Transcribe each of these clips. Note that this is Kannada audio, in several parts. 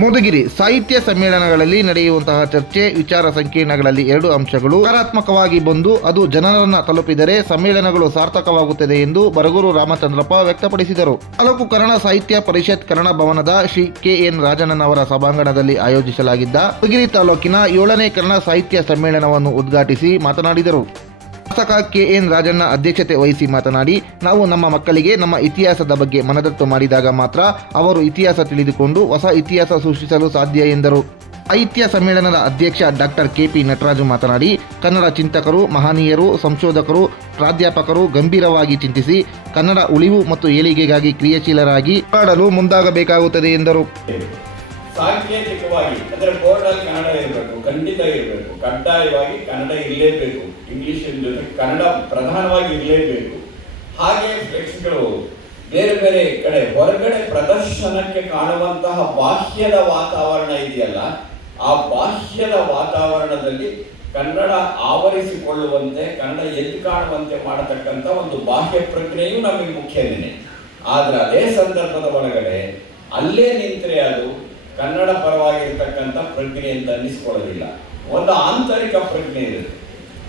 ಮೋದುಗಿರಿ ಸಾಹಿತ್ಯ ಸಮ್ಮೇಳನಗಳಲ್ಲಿ ನಡೆಯುವಂತಹ ಚರ್ಚೆ ವಿಚಾರ ಸಂಕಿರಣಗಳಲ್ಲಿ 2 ಅಂಶಗಳು ಸಕಾರಾತ್ಮಕವಾಗಿ ಬಂದು ಅದು ಜನರನ್ನು ತಲುಪಿದರೆ ಸಮ್ಮೇಳನಗಳು ಸಾರ್ಥಕವಾಗುತ್ತದೆ ಎಂದು ಬರಗೂರು ರಾಮಚಂದ್ರಪ್ಪ ವ್ಯಕ್ತಪಡಿಸಿದರು. ತಾಲೂಕು ಕನ್ನಡ ಸಾಹಿತ್ಯ ಪರಿಷತ್ ಕನ್ನಡ ಭವನದ ಶ್ರೀ ಕೆ.ಎನ್. ರಾಜಣ್ಣನವರ ಸಭಾಂಗಣದಲ್ಲಿ ಆಯೋಜಿಸಲಾಗಿದ್ದ ಮೋದುಗಿರಿ ತಾಲೂಕಿನ 7ನೇ ಕನ್ನಡ ಸಾಹಿತ್ಯ ಸಮ್ಮೇಳನವನ್ನು ಉದ್ಘಾಟಿಸಿ ಮಾತನಾಡಿದರು. ಶಾಸಕ ಕೆ.ಎನ್. ರಾಜಣ್ಣ ಅಧ್ಯಕ್ಷತೆ ವಹಿಸಿ ಮಾತನಾಡಿ, ನಾವು ನಮ್ಮ ಮಕ್ಕಳಿಗೆ ನಮ್ಮ ಇತಿಹಾಸದ ಬಗ್ಗೆ ಮನದಟ್ಟು ಮಾಡಿದಾಗ ಮಾತ್ರ ಅವರು ಇತಿಹಾಸ ತಿಳಿದುಕೊಂಡು ಹೊಸ ಇತಿಹಾಸ ಸೃಷ್ಟಿಸಲು ಸಾಧ್ಯ ಎಂದರು. ಸಾಹಿತ್ಯ ಸಮ್ಮೇಳನದ ಅಧ್ಯಕ್ಷ ಡಾಕ್ಟರ್ ಕೆ.ಪಿ. ನಟರಾಜು ಮಾತನಾಡಿ, ಕನ್ನಡ ಚಿಂತಕರು, ಮಹನೀಯರು, ಸಂಶೋಧಕರು, ಪ್ರಾಧ್ಯಾಪಕರು ಗಂಭೀರವಾಗಿ ಚಿಂತಿಸಿ ಕನ್ನಡ ಉಳಿವು ಮತ್ತು ಏಳಿಗೆಗಾಗಿ ಕ್ರಿಯಾಶೀಲರಾಗಿ ಹೋರಾಡಲು ಮುಂದಾಗಬೇಕಾಗುತ್ತದೆ ಎಂದರು. ಸಾಂಕೇತಿಕವಾಗಿ ಅಂದರೆ ಬೋರ್ಡಲ್ಲಿ ಕನ್ನಡ ಇರಬೇಕು, ಖಂಡಿತ ಇರಬೇಕು, ಕಡ್ಡಾಯವಾಗಿ ಕನ್ನಡ ಇರಲೇಬೇಕು, ಇಂಗ್ಲಿಷಿನ ಜೊತೆ ಕನ್ನಡ ಪ್ರಧಾನವಾಗಿ ಇರಲೇಬೇಕು. ಹಾಗೆ ಫ್ಲೆಕ್ಸ್ಗಳು ಬೇರೆ ಬೇರೆ ಕಡೆ ಹೊರಗಡೆ ಪ್ರದರ್ಶನಕ್ಕೆ ಕಾಣುವಂತಹ ಬಾಹ್ಯದ ವಾತಾವರಣ ಇದೆಯಲ್ಲ, ಆ ಬಾಹ್ಯದ ವಾತಾವರಣದಲ್ಲಿ ಕನ್ನಡ ಆವರಿಸಿಕೊಳ್ಳುವಂತೆ, ಕನ್ನಡ ಎದ್ದು ಕಾಣುವಂತೆ ಮಾಡತಕ್ಕಂಥ ಒಂದು ಬಾಹ್ಯ ಪ್ರಕ್ರಿಯೆಯೂ ನಮಗೆ ಮುಖ್ಯನೇ. ಆದರೆ ಅದೇ ಸಂದರ್ಭದ ಒಳಗಡೆ ಅಲ್ಲೇ ನಿಂತರೆ ಅದು ಕನ್ನಡ ಪರವಾಗಿರ್ತಕ್ಕಂಥ ಪ್ರಜ್ಞೆ ಅಂತ ಅನ್ನಿಸ್ಕೊಳ್ಳೋದಿಲ್ಲ. ಒಂದು ಆಂತರಿಕ ಪ್ರಜ್ಞೆ ಇರುತ್ತೆ.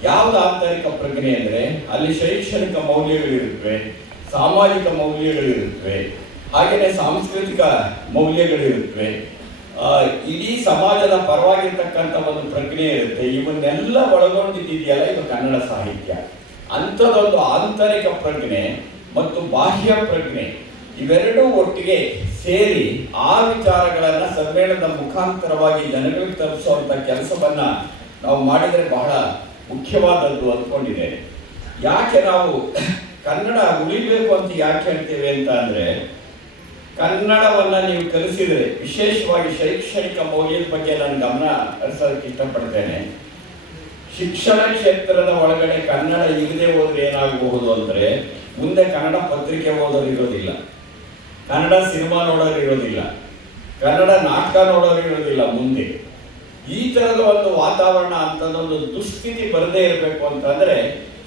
ಯಾವುದು ಆಂತರಿಕ ಪ್ರಜ್ಞೆ ಅಂದರೆ ಅಲ್ಲಿ ಶೈಕ್ಷಣಿಕ ಮೌಲ್ಯಗಳಿರುತ್ತವೆ, ಸಾಮಾಜಿಕ ಮೌಲ್ಯಗಳಿರುತ್ತವೆ, ಹಾಗೆಯೇ ಸಾಂಸ್ಕೃತಿಕ ಮೌಲ್ಯಗಳಿರುತ್ತವೆ, ಇಡೀ ಸಮಾಜದ ಪರವಾಗಿರ್ತಕ್ಕಂಥ ಒಂದು ಪ್ರಜ್ಞೆ ಇರುತ್ತೆ. ಇವನ್ನೆಲ್ಲ ಒಳಗೊಂಡಿದೆಯಲ್ಲ ಇದು ಕನ್ನಡ ಸಾಹಿತ್ಯ. ಅಂಥದ್ದೊಂದು ಆಂತರಿಕ ಪ್ರಜ್ಞೆ ಮತ್ತು ಬಾಹ್ಯ ಪ್ರಜ್ಞೆ ಇವೆರಡೂ ಒಟ್ಟಿಗೆ ಸೇರಿ ಆ ವಿಚಾರಗಳನ್ನು ಸಮ್ಮೇಳನದ ಮುಖಾಂತರವಾಗಿ ಜನಗಳಿಗೆ ತಲುಪಿಸುವಂಥ ಕೆಲಸವನ್ನ ನಾವು ಮಾಡಿದರೆ ಬಹಳ ಮುಖ್ಯವಾದದ್ದು ಅಂದ್ಕೊಂಡಿದೆ. ಯಾಕೆ ನಾವು ಕನ್ನಡ ಉಳಿಬೇಕು ಅಂತ ಯಾಕೆ ಹೇಳ್ತೇವೆ ಅಂತ ಅಂದರೆ, ಕನ್ನಡವನ್ನು ನೀವು ಕಲಿಸಿದರೆ, ವಿಶೇಷವಾಗಿ ಶೈಕ್ಷಣಿಕ ಮೌಲ್ಯದ ಬಗ್ಗೆ ನಾನು ಗಮನ ಹರಿಸೋದಕ್ಕೆ ಇಷ್ಟಪಡ್ತೇನೆ. ಶಿಕ್ಷಣ ಕ್ಷೇತ್ರದ ಒಳಗಡೆ ಕನ್ನಡ ಇಲ್ಲದೆ ಹೋದ್ರೆ ಏನಾಗಬಹುದು ಅಂದರೆ, ಮುಂದೆ ಕನ್ನಡ ಪತ್ರಿಕೆ ಓದೋರು ಇರೋದಿಲ್ಲ, ಕನ್ನಡ ಸಿನಿಮಾ ನೋಡೋರು ಇರೋದಿಲ್ಲ, ಕನ್ನಡ ನಾಟಕ ನೋಡೋರು ಇರೋದಿಲ್ಲ. ಮುಂದೆ ಈ ಥರದ ಒಂದು ವಾತಾವರಣ ಅಂತದೊಂದು ದುಸ್ಥಿತಿ ಬರದೇ ಇರಬೇಕು ಅಂತಂದರೆ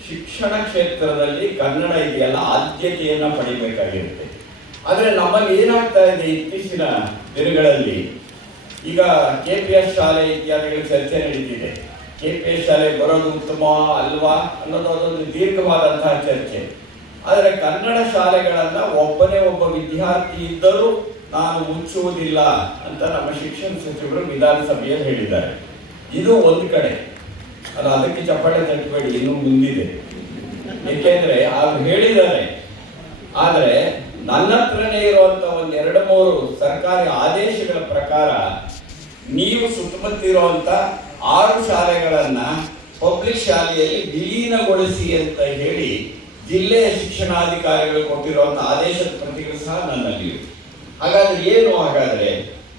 ಶಿಕ್ಷಣ ಕ್ಷೇತ್ರದಲ್ಲಿ ಕನ್ನಡ ಇದೆಯಲ್ಲ ಆದ್ಯತೆಯನ್ನು ಪಡಿಬೇಕಾಗಿರುತ್ತೆ. ಆದರೆ ನಮ್ಮಲ್ಲಿ ಏನಾಗ್ತಾ ಇದೆ ಇತ್ತೀಚಿನ ದಿನಗಳಲ್ಲಿ, ಈಗ KPS ಶಾಲೆ ಇತ್ಯಾದಿಗಳ ಚರ್ಚೆ ನಡೀತಿದೆ. KPS ಶಾಲೆ ಬರೋದು ಉತ್ತಮ ಅಲ್ವಾ ಅನ್ನೋದು ಅದೊಂದು ದೀರ್ಘವಾದಂತಹ ಚರ್ಚೆ. ಆದರೆ ಕನ್ನಡ ಶಾಲೆಗಳನ್ನು ಒಬ್ಬ ವಿದ್ಯಾರ್ಥಿ ಇದ್ದರೂ ನಾನು ಮುಚ್ಚುವುದಿಲ್ಲ ಅಂತ ನಮ್ಮ ಶಿಕ್ಷಣ ಸಚಿವರು ವಿಧಾನಸಭೆಯಲ್ಲಿ ಹೇಳಿದ್ದಾರೆ. ಇದು ಒಂದು ಕಡೆ, ಅದಕ್ಕೆ ಚಪ್ಪಾಳೆ ತಟ್ಟಬೇಡಿ, ಇನ್ನೂ ಮುಂದಿದೆ. ಏಕೆಂದರೆ ಅವ್ರು ಹೇಳಿದ್ದಾರೆ. ಆದರೆ ನನ್ನ ಹತ್ರನೇ ಇರುವಂತ ಒಂದು 2-3 ಸರ್ಕಾರಿ ಆದೇಶಗಳ ಪ್ರಕಾರ ನೀವು ಸುತ್ತಮುತ್ತ ಇರುವಂತ 6 ಶಾಲೆಗಳನ್ನ ಪಬ್ಲಿಕ್ ಶಾಲೆಯಲ್ಲಿ ವಿಲೀನಗೊಳಿಸಿ ಅಂತ ಹೇಳಿ ಜಿಲ್ಲೆಯ ಶಿಕ್ಷಣಾಧಿಕಾರಿಗಳು ಕೊಟ್ಟಿರುವಂತಹ ಆದೇಶದ ಪ್ರತಿಗಳು ಸಹ ನನ್ನಲ್ಲಿ. ಹಾಗಾದ್ರೆ ಏನು? ಹಾಗಾದ್ರೆ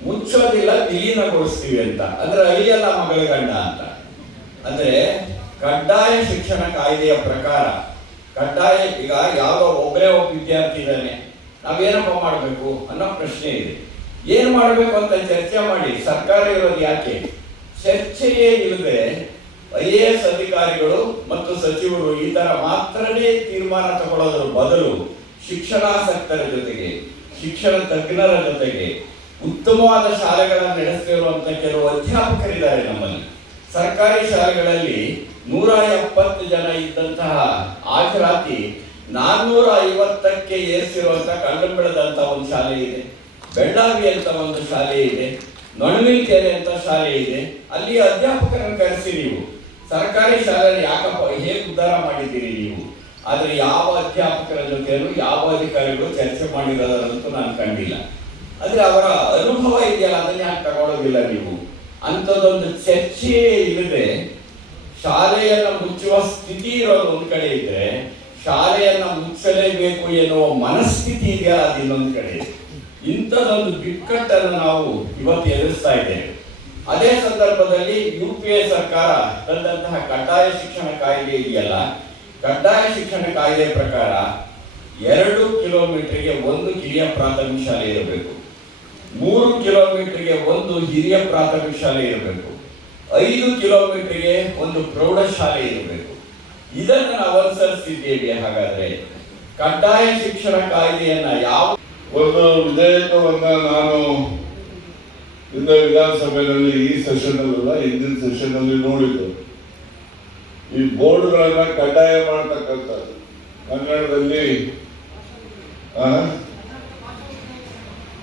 ಮುಚ್ಚೋದಿಲ್ಲ, ವಿಲೀನಗೊಳಿಸ್ತೀವಿ ಅಂತ. ಅಂದ್ರೆ ಅಳಿಯಲ್ಲ ಮಗಳ ಗಂಡ ಅಂತ. ಅಂದ್ರೆ ಕಡ್ಡಾಯ ಶಿಕ್ಷಣ ಕಾಯ್ದೆಯ ಪ್ರಕಾರ ಕಡ್ಡಾಯ, ಈಗ ಯಾವ ಒಬ್ಬ ವಿದ್ಯಾರ್ಥಿ ಇದ್ದಾನೆ, ನಾವೇನಪ್ಪ ಮಾಡಬೇಕು ಅನ್ನೋ ಪ್ರಶ್ನೆ ಇದೆ. ಏನು ಮಾಡಬೇಕು ಅಂತ ಚರ್ಚೆ ಮಾಡಿ. ಸರ್ಕಾರ ಇರೋದು ಯಾಕೆ? ಚರ್ಚೆಯೇ ಇಲ್ಲದೆ IAS ಅಧಿಕಾರಿಗಳು ಮತ್ತು ಸಚಿವರು ಈ ತರ ಮಾತ್ರನೇ ತೀರ್ಮಾನ ತಗೊಳ್ಳೋದ್ರ ಬದಲು ಶಿಕ್ಷಣಾಸಕ್ತರ ಜೊತೆಗೆ, ಶಿಕ್ಷಣ ತಜ್ಞರ ಜೊತೆಗೆ ಉತ್ತಮವಾದ ಶಾಲೆಗಳನ್ನು ನಡೆಸ್ತಿರುವಂತ ಕೆಲವು ಅಧ್ಯಾಪಕರಿದ್ದಾರೆ ನಮ್ಮಲ್ಲಿ. ಸರ್ಕಾರಿ ಶಾಲೆಗಳಲ್ಲಿ 170 ಜನ ಇದ್ದಂತಹ ಹಾಜರಾತಿ 450ಕ್ಕೆ ಏರಿಸಿರುವಂತ ಕಂಡು ಬೆಳೆದಂತ ಒಂದು ಶಾಲೆ ಇದೆ. ಬೆಳ್ಳಾವಿ ಅಂತ ಒಂದು ಶಾಲೆ ಇದೆ, ನೊಣಮಿಲ್ಕೆರೆ ಅಂತ ಶಾಲೆ ಇದೆ. ಅಲ್ಲಿ ಅಧ್ಯಾಪಕರನ್ನು ಕರೆಸಿ ನೀವು ಸರ್ಕಾರಿ ಶಾಲೆಯಲ್ಲಿ ಯಾಕಪ್ಪ ಹೇಗೆ ಉದ್ಧಾರ ಮಾಡಿದ್ದೀರಿ ನೀವು. ಆದರೆ ಯಾವ ಅಧ್ಯಾಪಕರ ಜೊತೆಯಲ್ಲೂ ಯಾವ ಅಧಿಕಾರಿಗಳು ಚರ್ಚೆ ಮಾಡಿರೋದಂತೂ ನಾನು ಕಂಡಿಲ್ಲ. ಆದರೆ ಅವರ ಅನುಭವ ಇದೆಯಲ್ಲ, ಅದನ್ನೇ ಯಾಕೆ ತಗೊಳ್ಳೋದಿಲ್ಲ ನೀವು? ಅಂಥದ್ದೊಂದು ಚರ್ಚೆಯೇ ಇಲ್ಲದೆ ಶಾಲೆಯನ್ನು ಮುಚ್ಚುವ ಸ್ಥಿತಿ ಇರೋದು ಒಂದು ಕಡೆ ಇದ್ರೆ, ಶಾಲೆಯನ್ನು ಮುಚ್ಚಲೇಬೇಕು ಎನ್ನುವ ಮನಸ್ಥಿತಿ ಇದೆಯಲ್ಲ ಅದು ಇನ್ನೊಂದು ಕಡೆ ಇದೆ. ಇಂಥದ್ದೊಂದು ಬಿಕ್ಕಟ್ಟನ್ನು ನಾವು ಇವತ್ತು ಎದುರಿಸ್ತಾ ಇದ್ದೇವೆ. ಅದೇ ಸಂದರ್ಭದಲ್ಲಿ UPA ಸರ್ಕಾರ ತಂದಂತಹ ಕಡ್ಡಾಯ ಶಿಕ್ಷಣ ಕಾಯ್ದೆ ಇದೆಯಲ್ಲ, ಕಡ್ಡಾಯ ಶಿಕ್ಷಣ ಕಾಯ್ದೆ ಪ್ರಕಾರ 2 ಕಿಲೋಮೀಟರ್ಗೆ 1 ಕಿರಿಯ ಪ್ರಾಥಮಿಕ ಶಾಲೆ ಇರಬೇಕು, 3 ಕಿಲೋಮೀಟರ್ಗೆ 1 ಹಿರಿಯ ಪ್ರಾಥಮಿಕ ಶಾಲೆ ಇರಬೇಕು, 5 ಕಿಲೋಮೀಟರ್ಗೆ 1 ಪ್ರೌಢಶಾಲೆ ಇರಬೇಕು. ಇದನ್ನು ನಾವು ಅನುಸರಿಸಿದ್ದೇವೆ. ಹಾಗಾದ್ರೆ ಕಡ್ಡಾಯ ಶಿಕ್ಷಣ ಕಾಯ್ದೆಯನ್ನ ಯಾವ ಒಂದು ವಿಧೇಯಕವನ್ನ ನಾನು ಇಂದ ವಿಧಾನಸಭೆಯಲ್ಲಿ ಈ ಸೆಷನ್ ಅಲ್ಲ ಹಿಂದಿನ ಸೆಷನ್ ಅಲ್ಲಿ ನೋಡಿದ್ದು ಈ ಬೋರ್ಡ್ಗಳನ್ನ ಕಡ್ಡಾಯ ಮಾಡ್ತಕ್ಕಂಥದ್ದು ಕನ್ನಡದಲ್ಲಿ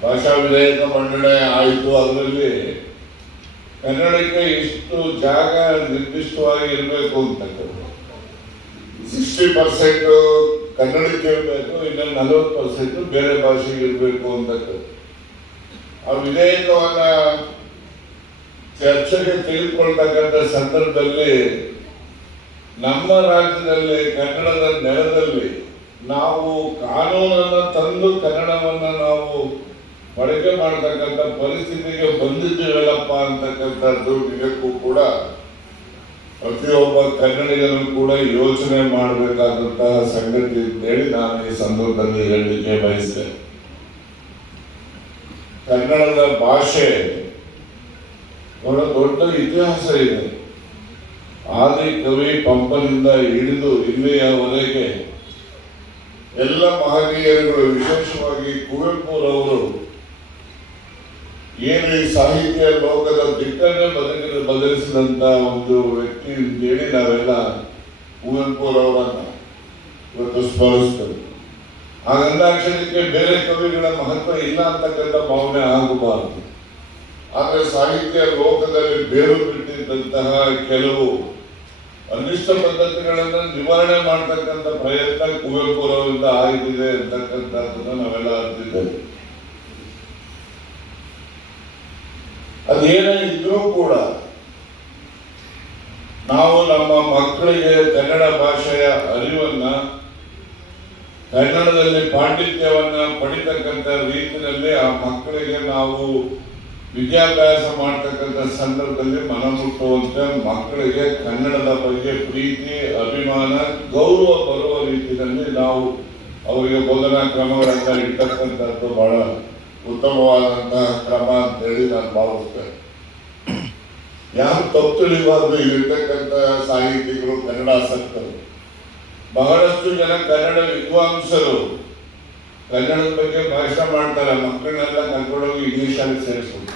ಭಾಷಾ ವಿಧೇಯಕ ಮಂಡನೆ ಆಯಿತು. ಅದರಲ್ಲಿ ಕನ್ನಡಕ್ಕೆ ಇಷ್ಟು ಜಾಗ ನಿರ್ದಿಷ್ಟವಾಗಿ ಇರಬೇಕು ಅಂತಕ್ಕಂಥ 60% ಕನ್ನಡಕ್ಕೆ ಇರಬೇಕು, ಇನ್ನು 40% ಬೇರೆ ಭಾಷೆಗೆ ಇರಬೇಕು ಅಂತಕ್ಕಂಥ ಆ ವಿಧೇಯಕವನ್ನ ಚರ್ಚೆಗೆ ತೆಗೆದುಕೊಳ್ತಕ್ಕಂಥ ಸಂದರ್ಭದಲ್ಲಿ ನಮ್ಮ ರಾಜ್ಯದಲ್ಲಿ ಕನ್ನಡದ ನೆಲದಲ್ಲಿ ನಾವು ಕಾನೂನನ್ನು ತಂದು ಕನ್ನಡವನ್ನ ನಾವು ಬಳಕೆ ಮಾಡತಕ್ಕಂಥ ಪರಿಸ್ಥಿತಿಗೆ ಬಂದಿದ್ದೇವಲ್ಲಪ್ಪ ಅಂತಕ್ಕಂಥದ್ದು ನಿಜಕ್ಕೂ ಕೂಡ ಪ್ರತಿಯೊಬ್ಬ ಕನ್ನಡಿಗರು ಕೂಡ ಯೋಚನೆ ಮಾಡಬೇಕಾದಂತಹ ಸಂಗತಿ ಅಂತೇಳಿ ನಾನು ಈ ಸಂದರ್ಭದಲ್ಲಿ ಹೇಳಲಿಕ್ಕೆ ಬಯಸ್ತೇನೆ. ಕನ್ನಡದ ಭಾಷೆ ಬಹಳ ದೊಡ್ಡ ಇತಿಹಾಸ ಇದೆ. ಆದಿ ಕವಿ ಪಂಪನಿಂದ ಹಿಡಿದು ಇಲ್ಲಿಯವರೆಗೆ ಎಲ್ಲ ಮಹನೀಯರುಗಳು, ವಿಶೇಷವಾಗಿ ಕುವೆಂಪುರವರು ಏನು ಈ ಸಾಹಿತ್ಯ ಲೋಕದ ದಿಕ್ಕನ್ನೇ ಬದಲಿಸಿದಂತ ಒಂದು ವ್ಯಕ್ತಿ ಅಂತೇಳಿ ನಾವೆಲ್ಲ ಕುವೆಂಪುರವರನ್ನ ಇವತ್ತು ಸ್ಮರಿಸ್ತೇವೆ. ಹಾಗಂದಾಕ್ಷರಕ್ಕೆ ಬೇರೆ ಕವಿಗಳ ಮಹತ್ವ ಇಲ್ಲ ಅಂತಕ್ಕಂಥ ಭಾವನೆ ಆಗಬಾರದು. ಆದರೆ ಸಾಹಿತ್ಯ ಲೋಕದಲ್ಲಿ ಬೇರು ಬಿಟ್ಟಿದ್ದಂತಹ ಕೆಲವು ಅನಿಷ್ಟ ಪದ್ಧತಿಗಳನ್ನು ನಿವಾರಣೆ ಮಾಡತಕ್ಕಂಥ ಪ್ರಯತ್ನ ಕುವೆಂಪುರವರಿಂದ ಆಗಿದೆ ಅಂತಕ್ಕಂಥದ್ದನ್ನು ನಾವೆಲ್ಲ ಅರಿತಿದ್ದೇವೆ. ಅದೇನೇ ಇದ್ರೂ ಕೂಡ ನಾವು ನಮ್ಮ ಮಕ್ಕಳಿಗೆ ಕನ್ನಡ ಭಾಷೆಯ ಅರಿವನ್ನ, ಕನ್ನಡದಲ್ಲಿ ಪಾಂಡಿತ್ಯವನ್ನ ಪಡಿತಕ್ಕಂಥ ರೀತಿಯಲ್ಲಿ ಆ ಮಕ್ಕಳಿಗೆ ನಾವು ವಿದ್ಯಾಭ್ಯಾಸ ಮಾಡ್ತಕ್ಕಂಥ ಸಂದರ್ಭದಲ್ಲಿ ಮನಮುಟ್ಟುವಂತೆ ಮಕ್ಕಳಿಗೆ ಕನ್ನಡದ ಬಗ್ಗೆ ಪ್ರೀತಿ, ಅಭಿಮಾನ, ಗೌರವ ಬರುವ ರೀತಿಯಲ್ಲಿ ನಾವು ಅವರಿಗೆ ಬೋಧನಾ ಕ್ರಮಗಳನ್ನ ಇರ್ತಕ್ಕಂಥದ್ದು ಬಹಳ ಉತ್ತಮವಾದಂತಹ ಕ್ರಮ ಅಂತೇಳಿ ನಾನು ಭಾವಿಸ್ತೇನೆ. ಯಾರು ತಪ್ಪು ತಿಳಿಬಾರ್ದು. ಇಲ್ಲಿರ್ತಕ್ಕಂಥ ಸಾಹಿತಿಗಳು, ಕನ್ನಡಾಸಕ್ತರು, ಬಹಳಷ್ಟು ಜನ ಕನ್ನಡ ವಿದ್ವಾಂಸರು ಕನ್ನಡದ ಬಗ್ಗೆ ಭಾಷಣ ಮಾಡ್ತಾರೆ. ಮಕ್ಕಳನ್ನೆಲ್ಲ ಕರ್ಕೊಂಡೋಗಿ ಇಂಗ್ಲಿಷಲ್ಲಿ ಸೇರಿಸ್ಬೇಕು.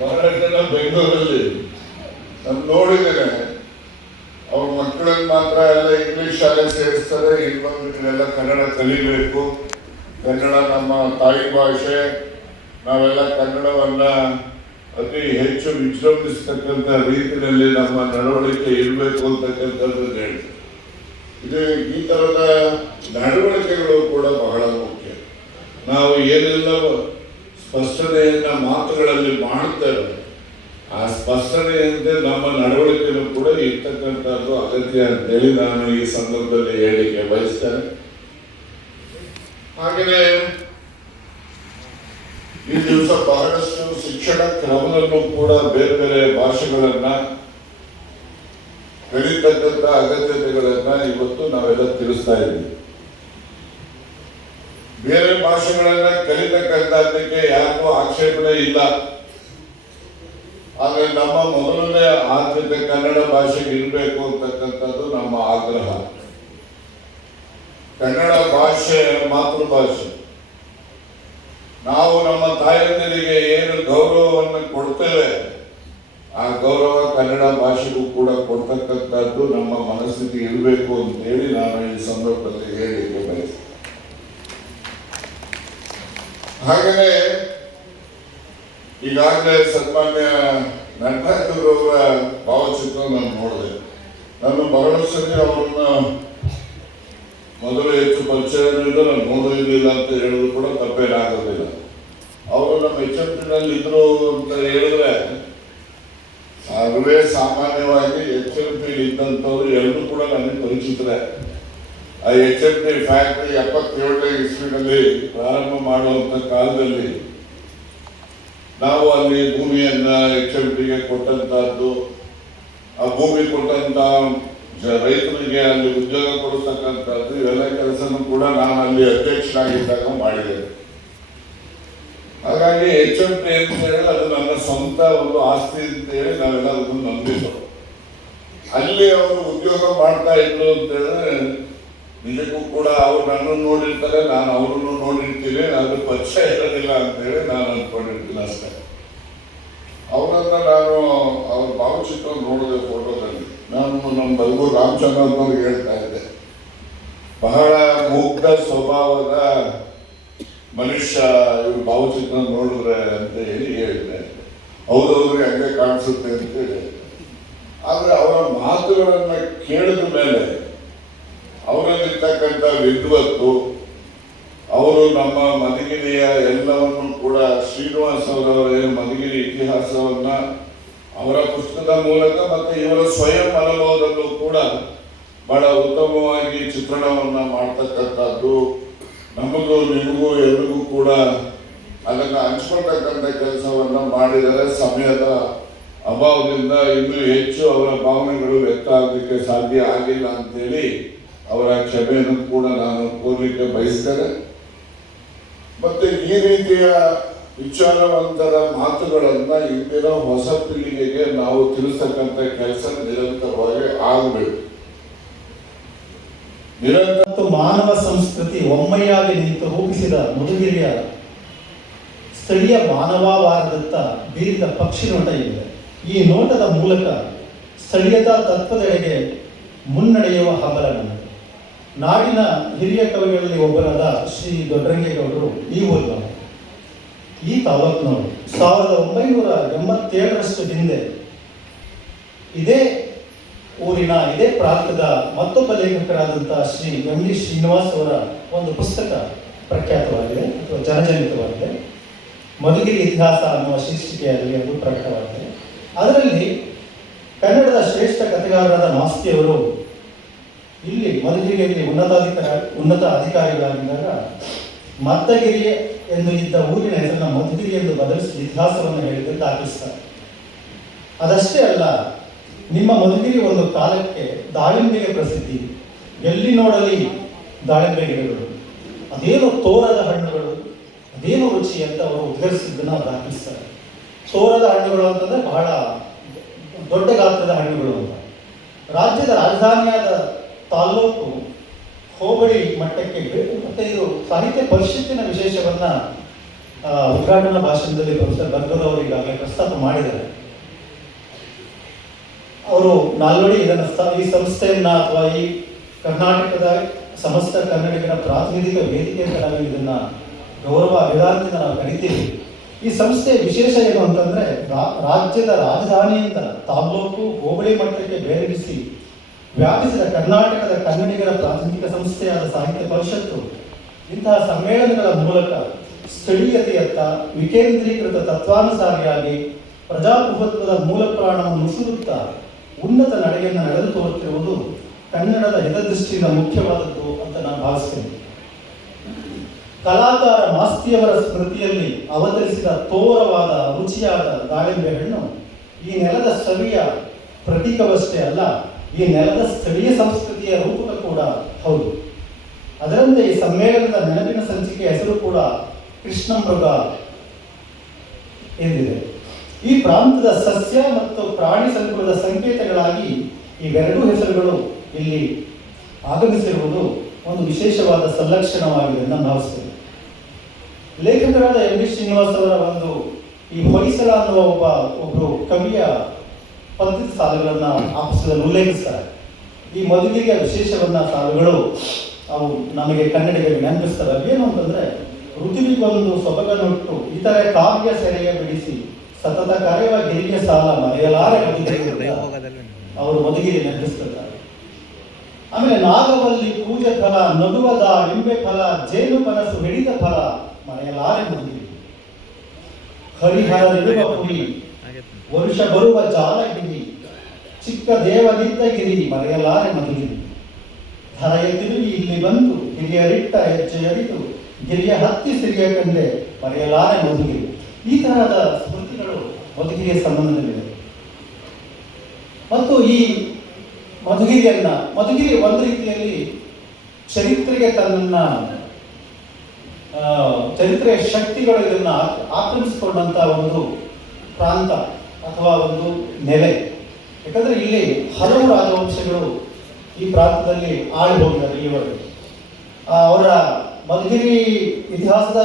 ಬಹಳಷ್ಟು ಜನ ಬೆಂಗಳೂರಲ್ಲಿ ನಾನು ನೋಡಿದ್ದೇನೆ, ಅವ್ರ ಮಕ್ಕಳನ್ನ ಮಾತ್ರ ಎಲ್ಲ ಇಂಗ್ಲಿಷ್ ಶಾಲೆ ಸೇರಿಸ್ತಾರೆ. ಇನ್ನೊಂದು ಕನ್ನಡ ಕಲಿಬೇಕು, ಕನ್ನಡ ನಮ್ಮ ತಾಯಿ ಭಾಷೆ, ನಾವೆಲ್ಲ ಕನ್ನಡವನ್ನ ಅತಿ ಹೆಚ್ಚು ವಿಜೃಂಭಿಸ್ತಕ್ಕಂಥ ರೀತಿಯಲ್ಲಿ ನಮ್ಮ ನಡವಳಿಕೆ ಇರಬೇಕು ಅಂತಕ್ಕಂಥದ್ದು ಹೇಳಿ. ಇದು ಈ ತರದ ನಡವಳಿಕೆಗಳು ಕೂಡ ಬಹಳ ಮುಖ್ಯ. ನಾವು ಏನೆಲ್ಲ ಸ್ಪಷ್ಟತೆಯನ್ನ ಮಾತುಗಳಲ್ಲಿ ಮಾಡ್ತೇವೆ, ಆ ಸ್ಪಷ್ಟತೆಯಂತೆ ನಮ್ಮ ನಡವಳಿಕೆಯೂ ಕೂಡ ಇರ್ತಕ್ಕಂಥದ್ದು ಅಗತ್ಯ ಅಂತೇಳಿ ನಾನು ಈ ಸಂದರ್ಭದಲ್ಲಿ ಹೇಳಿಕೆ ಬಯಸ್ತೇನೆ. ಹಾಗೆಯೇ ಈ ದಿವಸ ಬಹಳಷ್ಟು ಶಿಕ್ಷಣ ಕ್ರಮದಲ್ಲೂ ಕೂಡ ಬೇರೆ ಬೇರೆ ಭಾಷೆಗಳನ್ನ ಕಲಿತಕ್ಕಂಥ ಅಗತ್ಯತೆಗಳನ್ನ ಇವತ್ತು ನಾವೆಲ್ಲ ತಿಳಿಸ್ತಾ ಇದ್ದೀವಿ. ಬೇರೆ ಭಾಷೆಗಳನ್ನ ಕಲಿತಕ್ಕಂಥದ್ದಕ್ಕೆ ಯಾರಿಗೂ ಆಕ್ಷೇಪಣೆ ಇಲ್ಲ. ಆದ್ರೆ ನಮ್ಮ ಮೊದಲನೇ ಆದ್ಯತೆ ಕನ್ನಡ ಭಾಷೆಗೆ ಇರಬೇಕು ಅಂತಕ್ಕಂಥದ್ದು ನಮ್ಮ ಆಗ್ರಹ. ಕನ್ನಡ ಭಾಷೆ ಮಾತೃಭಾಷೆ. ನಾವು ನಮ್ಮ ತಾಯಂದಿರಿಗೆ ಏನು ಗೌರವವನ್ನು ಕೊಡ್ತೇವೆ, ಆ ಗೌರವ ಕನ್ನಡ ಭಾಷೆಗೂ ಕೂಡ ಕೊಡ್ತಕ್ಕಂಥದ್ದು ನಮ್ಮ ಮನಸ್ಥಿತಿ ಇರಬೇಕು ಅಂತ ಹೇಳಿ ನಾನು ಈ ಸಂದರ್ಭದಲ್ಲಿ ಹೇಳಿಕೆ ಬಯಸ್ತೇನೆ. ಹಾಗೆಯೇ ಈಗಾಗಲೇ ಸನ್ಮಾನ್ಯ ನಟರಾಜರವರ ಭಾವಚಿತ್ರ ನಾನು ನೋಡಿದೆ. ನಾನು ಬಹಳಷ್ಟು ಸರಿ ಅವರನ್ನ ಮೊದಲು ಹೆಚ್ಚು ಪರಿಚಯ ನಾನು ನೋಡಿರಲಿಲ್ಲ ಅಂತ ಹೇಳೋದು ಕೂಡ ತಪ್ಪೇನಾಗೋದಿಲ್ಲ. ಅವರು ನಮ್ಮ HMT ಇದ್ರು ಅಂತ ಹೇಳಿದ್ರೆ ಸರ್ವೇ ಸಾಮಾನ್ಯವಾಗಿ HMT ಇದ್ದಂಥವ್ರು ಎಲ್ಲರೂ ಕೂಡ ನನಗೆ ಪರಿಚಿತರೇ. ಆ HMT ಫ್ಯಾಕ್ಟರಿ 77ನೇ ಇಸ್ವಿನಲ್ಲಿ ಪ್ರಾರಂಭ ಮಾಡುವಂತ ಕಾಲದಲ್ಲಿ ನಾವು ಅಲ್ಲಿ ಭೂಮಿಯನ್ನ HMTಗೆ ಕೊಟ್ಟಂತಹದ್ದು, ಆ ಭೂಮಿ ಕೊಟ್ಟಂತ ರೈತರಿಗೆ ಅಲ್ಲಿ ಉದ್ಯೋಗ ಕೊಡಿಸ್ತಕ್ಕಂಥದ್ದು, ಇವೆಲ್ಲ ಕೆಲಸನೂ ಕೂಡ ನಾನು ಅಲ್ಲಿ ಅಧ್ಯಕ್ಷನಾಗಿದ್ದಾಗ ಮಾಡಿದ್ದೇನೆ. ಹಾಗಾಗಿ HMT ಅಂತ ಹೇಳಿದ್ರೆ ಅದು ನನ್ನ ಸ್ವಂತ ಒಂದು ಆಸ್ತಿ ಅಂತ ಹೇಳಿ ನಾವೆಲ್ಲ ಅದನ್ನು ನಂಬಿದ್ದು. ಅಲ್ಲಿ ಅವರು ಉದ್ಯೋಗ ಮಾಡ್ತಾ ಇದ್ರು ಅಂತ ಹೇಳಿದ್ರೆ ನಿಜಕ್ಕೂ ಕೂಡ ಅವ್ರು ನನ್ನನ್ನು ನೋಡಿರ್ತಾರೆ, ನಾನು ಅವ್ರನ್ನು ನೋಡಿರ್ತೀನಿ, ಅದು ಪರಿಚಯ ಇರೋದಿಲ್ಲ ಅಂತೇಳಿ ನಾನು ಅಂದ್ಕೊಂಡಿರ್ತೀನಿ ಅಷ್ಟೇ. ಅವರನ್ನ ನಾನು ಅವ್ರ ಭಾವಚಿತ್ರ ನೋಡಿದೆ ಫೋಟೋದಲ್ಲಿ. ನಾನು ನಮ್ಮ ಬಲ್ಗೂರು ರಾಮಚಂದ್ರನವ್ರಿಗೆ ಹೇಳ್ತಾ ಇದ್ದೆ, ಬಹಳ ಮುಗ್ಧ ಸ್ವಭಾವದ ಮನುಷ್ಯ ಇವ್ರ ಭಾವಚಿತ್ರ ನೋಡಿದ್ರೆ ಅಂತ ಹೇಳಿ ಹೇಳಿದೆ. ಹೌದೌದ್ರಿ ಹಂಗೆ ಕಾಣಿಸುತ್ತೆ ಅಂತ ಹೇಳಿ. ಆದ್ರೆ ಅವರ ಮಾತುಗಳನ್ನ ಕೇಳಿದ ಮೇಲೆ ಅವರಲ್ಲಿರ್ತಕ್ಕಂಥ ವಿದ್ವತ್ತು, ಅವರು ನಮ್ಮ ಮಧುಗಿರಿಯ ಎಲ್ಲವನ್ನು ಕೂಡ ಶ್ರೀನಿವಾಸ್ ಅವರವರ ಮಧುಗಿರಿ ಇತಿಹಾಸವನ್ನ ಅವರ ಪುಸ್ತಕದ ಮೂಲಕ ಮತ್ತೆ ಇವರ ಸ್ವಯಂ ಅನುಭವದಲ್ಲೂ ಕೂಡ ಬಹಳ ಉತ್ತಮವಾಗಿ ಚಿತ್ರಣವನ್ನ ಮಾಡ್ತಕ್ಕಂಥದ್ದು, ನಮಗೂ ನಿಮಗೂ ಎಲ್ರಿಗೂ ಕೂಡ ಅದನ್ನು ಹಂಚ್ಕೊಳ್ತಕ್ಕಂಥ ಕೆಲಸವನ್ನ ಮಾಡಿದರೆ ಸಮಯದ ಅಭಾವದಿಂದ ಇನ್ನೂ ಹೆಚ್ಚು ಅವರ ಭಾವನೆಗಳು ವ್ಯಕ್ತ ಆಗಲಿಕ್ಕೆ ಸಾಧ್ಯ ಆಗಿಲ್ಲ ಅಂತೇಳಿ ಅವರ ಕ್ಷಮೆಯನ್ನು ಕೂಡ ನಾನು ಕೋರಲಿಕ್ಕೆ ಬಯಸ್ತೇನೆ. ಮತ್ತೆ ಈ ರೀತಿಯ ವಿಚಾರವಂತರ ಮಾತುಗಳನ್ನ ಇಂದಿನ ಹೊಸ ಪೀಳಿಗೆಗೆ ನಾವು ತಿಳಿಸ್ತಕ್ಕಂಥ ಕೆಲಸ ನಿರಂತರವಾಗಿ ಆಗಬೇಕು. ಮತ್ತು ಮಾನವ ಸಂಸ್ಕೃತಿ ಒಮ್ಮೆಯಾಗಿ ನಿಂತು ರೂಪಿಸಿದ ಮಧುಗಿರಿಯ ಸ್ಥಳೀಯ ಮಾನವವಾದದತ್ತ ಬೀರಿದ ಪಕ್ಷಿ ನೋಟ ಇದೆ. ಈ ನೋಟದ ಮೂಲಕ ಸ್ಥಳೀಯತಾ ತತ್ವದೆಡೆಗೆ ಮುನ್ನಡೆಯುವ ಹಂಬಲ ನನ್ನದು. ನಾಡಿನ ಹಿರಿಯ ಕವಿಗಳಲ್ಲಿ ಒಬ್ಬರಾದ ಶ್ರೀ ದೊಡ್ಡರಂಗೇಗೌಡರು ಈ ಊರಿನವರು, ಈ ತಾಲೂಕಿನವರು. 1987 ಹಿಂದೆ ಇದೇ ಊರಿನ ಇದೇ ಪ್ರಾಂತದ ಮತ್ತೊಬ್ಬ ಲೇಖಕರಾದಂತಹ ಶ್ರೀ ಎಂ ಡಿ ಶ್ರೀನಿವಾಸ್ ಅವರ ಒಂದು ಪುಸ್ತಕ ಪ್ರಖ್ಯಾತವಾಗಿದೆ ಅಥವಾ ಜನಜನಿತವಾಗಿದೆ. ಮಧುಗಿರಿ ಇತಿಹಾಸ ಅನ್ನುವ ಶೀರ್ಷಿಕೆಯಲ್ಲಿ ಅದು ಪ್ರಕಟವಾಗಿದೆ. ಅದರಲ್ಲಿ ಕನ್ನಡದ ಶ್ರೇಷ್ಠ ಕಥೆಗಾರರಾದ ಮಾಸ್ತಿಯವರು ಇಲ್ಲಿ ಮಧುಗಿರಿಯಲ್ಲಿ ಉನ್ನತ ಅಧಿಕಾರಿಗಳಾಗಿದ್ದಾಗ ಮದ್ದಗಿರಿ ಎಂದು ಇದ್ದ ಊರಿನ ಹೆಸರನ್ನು ಮಧುಗಿರಿ ಎಂದು ಬದಲಿಸಿ ಇತಿಹಾಸವನ್ನು ಹೇಳಿದ್ದು ದಾಖಲಿಸ್ತಾರೆ. ಅದಷ್ಟೇ ಅಲ್ಲ, ನಿಮ್ಮ ಮಧುಗಿರಿ ಒಂದು ಕಾಲಕ್ಕೆ ದಾಳಿಂಬೆಗೆ ಪ್ರಸಿದ್ಧಿ, ಎಲ್ಲಿ ನೋಡಲಿ ದಾಳಿಂಬೆ ಗಿಡಗಳು, ಅದೇನು ತೋರದ ಹಣ್ಣುಗಳು, ಅದೇನು ರುಚಿ ಅಂತ ಅವರು ಉದ್ಘರಿಸಿದ್ದನ್ನು ದಾಖಲಿಸ್ತಾರೆ. ತೋರದ ಹಣ್ಣುಗಳು ಅಂತಂದ್ರೆ ಬಹಳ ದೊಡ್ಡ ಗಾತ್ರದ ಹಣ್ಣುಗಳು ಅಂತ. ರಾಜ್ಯದ ರಾಜಧಾನಿಯಾದ ತಾಲ್ಲೂಕು ಹೋಬಳಿ ಮಟ್ಟಕ್ಕೆ ಮತ್ತೆ ಇದು ಸಾಹಿತ್ಯ ಪರಿಷತ್ತಿನ ವಿಶೇಷವನ್ನ ಉದ್ಘಾಟನಾ ಭಾಷಣದಲ್ಲಿ ಪ್ರೊಫೆಸರ್ ಬರ್ಗೂರ್ ಅವರು ಈಗಾಗಲೇ ಪ್ರಸ್ತಾಪ ಮಾಡಿದ್ದಾರೆ. ಅವರು ನಾಲ್ವಡಿ ಇದನ್ನು ಈ ಸಂಸ್ಥೆಯನ್ನ ಅಥವಾ ಈ ಕರ್ನಾಟಕದ ಸಮಸ್ತ ಕನ್ನಡಿಗರ ಪ್ರಾತಿನಿಧಿಕ ವೇದಿಕೆ ಅಂತ ನಾವು ಇದನ್ನ ಗೌರವ ಅಭಿದಾನದಿಂದ ನಾವು ಕರಿತೀವಿ. ಈ ಸಂಸ್ಥೆಯ ವಿಶೇಷ ಏನು ಅಂತಂದ್ರೆ ರಾಜ್ಯದ ರಾಜಧಾನಿಯಿಂದ ತಾಲ್ಲೂಕು ಹೋಬಳಿ ಮಟ್ಟಕ್ಕೆ ಬೇರ್ಪಡಿಸಿ ವ್ಯಾಪಿಸಿದ ಕರ್ನಾಟಕದ ಕನ್ನಡಿಗರ ಪ್ರಾತಿನಿಧಿಕ ಸಂಸ್ಥೆಯಾದ ಸಾಹಿತ್ಯ ಪರಿಷತ್ತು ಇಂತಹ ಸಮ್ಮೇಳನಗಳ ಮೂಲಕ ಸ್ಥಳೀಯತೆಯತ್ತ ವಿಕೇಂದ್ರೀಕೃತ ತತ್ವಾನುಸಾರಿಯಾಗಿ ಪ್ರಜಾಪ್ರಭುತ್ವದ ಮೂಲ ಪ್ರಾಣವನ್ನು ನುಸುರುತ್ತಾ ಉನ್ನತ ನಡೆಯನ್ನು ನಡೆದು ತೋರುತ್ತಿರುವುದು ಕನ್ನಡದ ಹಿತದೃಷ್ಟಿಯಿಂದ ಮುಖ್ಯವಾದದ್ದು ಅಂತ ನಾನು ಭಾವಿಸ್ತೇನೆ. ಕಲಾಕಾರ ಮಾಸ್ತಿಯವರ ಸ್ಮೃತಿಯಲ್ಲಿ ಅವತರಿಸಿದ ತೋರವಾದ ರುಚಿಯಾದ ದಾಳಿಂಬೆ ಹಣ್ಣು ಈ ನೆಲದ ಸವಿಯ ಪ್ರತೀಕವಷ್ಟೇ ಅಲ್ಲ, ಈ ನೆಲದ ಸ್ಥಳೀಯ ಸಂಸ್ಕೃತಿಯ ರೂಪಕ ಕೂಡ ಹೌದು. ಅದರಂತೆ ಈ ಸಮ್ಮೇಳನದ ನೆನಪಿನ ಸಂಚಿಕೆಯ ಹೆಸರು ಕೂಡ ಕೃಷ್ಣಮೃಗ ಎಂದಿದೆ. ಈ ಪ್ರಾಂತದ ಸಸ್ಯ ಮತ್ತು ಪ್ರಾಣಿ ಸಂಕುಲದ ಸಂಕೇತಗಳಾಗಿ ಇವೆರಡೂ ಹೆಸರುಗಳು ಇಲ್ಲಿ ಆಗಮಿಸಿರುವುದು ಒಂದು ವಿಶೇಷವಾದ ಸಂಲಕ್ಷಣವಾಗಿದೆ ನಾನು ಭಾವಿಸ್ತೇನೆ. ಲೇಖಕರಾದ ಎಂ ಡಿ ಶ್ರೀನಿವಾಸ್ ಅವರ ಒಂದು ಈ ಹೊಯ್ಸಳ ಅನ್ನುವ ಒಬ್ಬರು ಕವಿಯ ಪದ್ಧತಿ ಸಾಲುಗಳನ್ನು ಆ ಪುಸ್ತಕದಲ್ಲಿ ಉಲ್ಲೇಖಿಸ್ತಾರೆ. ಈ ಮಧುಗಿರಿಯ ವಿಶೇಷವನ್ನ ಸಾಲುಗಳು ಅವು ನಮಗೆ ಕನ್ನಡಿಗರಿಗೆ ನೆನಪಿಸ್ತವೆ. ಏನು ಅಂತಂದ್ರೆ, ಋತುವಿಗೊಂದು ಸೊಬಗನುಟ್ಟು ಇತರೆ ಕಾವ್ಯ ಸೆರೆಯ ಬಿಡಿಸಿ ಸತತ ಕರೆಯುವ ಗಿರಿಯ ಸಾಲ ಮರೆಯಲಾರೆ ಮಧುಗಿರಿ ಅವರು ಮಧುಗಿರಿ ನೆನಪಿಸ್ತಾರೆ. ಆಮೇಲೆ ನಾಗವಲ್ಲಿ ಪೂಜೆ ಫಲ ನಗುವದ ನಿಂಬೆ ಫಲ ಜೇನು ಕನಸು ಹಿಡಿದ ಫಲ ಮರೆಯಲಾರೆ ಮಧುಗಿರಿ. ಹರಿಹರದಿರುವ ಪುರಿ ವರುಷ ಬರುವ ಜಾಲಗಿರಿ ಚಿಕ್ಕ ದೇವನಿದ್ದಗಿರಿ ಮರೆಯಲಾರೆ ಮಧುಗಿರಿ. ಧರೆಯ ತಿರುಗಿ ಇಲ್ಲಿ ಬಂದು ಹಿರಿಯರಿಟ್ಟ ಹೆಜ್ಜೆಯರಿತು ಗಿರಿಯ ಹತ್ತಿ ಸಿರಿಯ ಕಂಡೆ ಮರೆಯಲಾರೆ ಮಧುಗಿರಿ. ಈ ತರಹದ ಸ್ಮೃತಿಗಳು ಮಧುಗಿರಿಯ ಸಂಬಂಧದಲ್ಲಿವೆ. ಮತ್ತು ಈ ಮಧುಗಿರಿ ಒಂದು ರೀತಿಯಲ್ಲಿ ಚರಿತ್ರೆಗೆ ಚರಿತ್ರೆಯ ಶಕ್ತಿಗಳು ಇದನ್ನ ಆಕ್ರಮಿಸಿಕೊಂಡಂತ ಒಂದು ಪ್ರಾಂತ ಅಥವಾ ಒಂದು ನೆಲೆ. ಯಾಕಂದ್ರೆ ಇಲ್ಲಿ ಹಲವು ರಾಜವಂಶಗಳು ಈ ಪ್ರಾಂತದಲ್ಲಿ ಆಳಿ ಹೋಗಿದ್ದಾರೆ ಇಲ್ಲಿವರೆಗೆ. ಅವರ ಮಧುಗಿರಿ ಇತಿಹಾಸದ